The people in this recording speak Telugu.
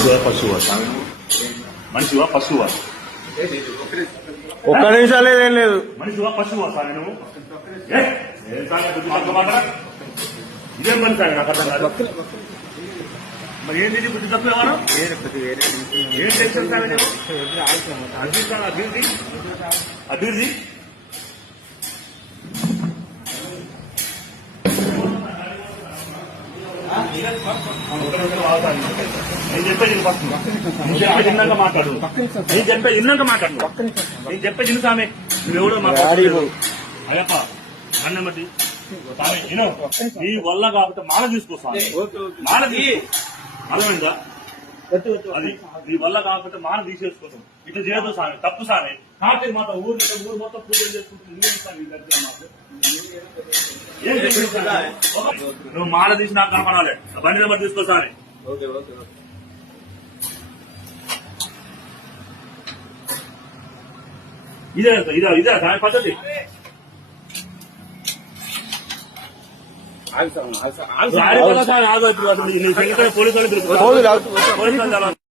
పశువా మనిషివా పశువా? ఒక్క నిమిషాలు ఏం లేదు. మనిషివా పశువా సార్ నువ్వు? ఇదేం పని సార్ నాకు అర్థం కాదు. మరి ఏంటి బుద్ధి తక్కువ ఏమన్నా? ఏం టెన్షన్ సార్ అభివృద్ధి అభివృద్ధి నేను చెప్పేది ఇన్నాక మాట్లాడు. నేను చెప్పేది ఇన్నాక మాట్లాడు. నేను చెప్పేది ఇన్ని సామె నువ్వెవడో మాట్లాడు. అయ్యప్ప అన్నం బట్టి సామె విను. నీ వల్ల కాబట్టి మాల తీసుకోసామె. మాల అర్థమైందా? అది నీ వల్ల కాకపోతే మాల తీసేసుకుంటాం. ఇట్లా చేయదు సామె, తప్పు సామె. కార్తీక మాత ఊరు మొత్తం పూజలు చేసుకుంటుంది. నువ్వు మాల తీసి నాకు కనపడాలి. బండి నెంబర్ తీసుకోసాని. ఇదే సామె పద్ధతి. ఆగు పోలీసు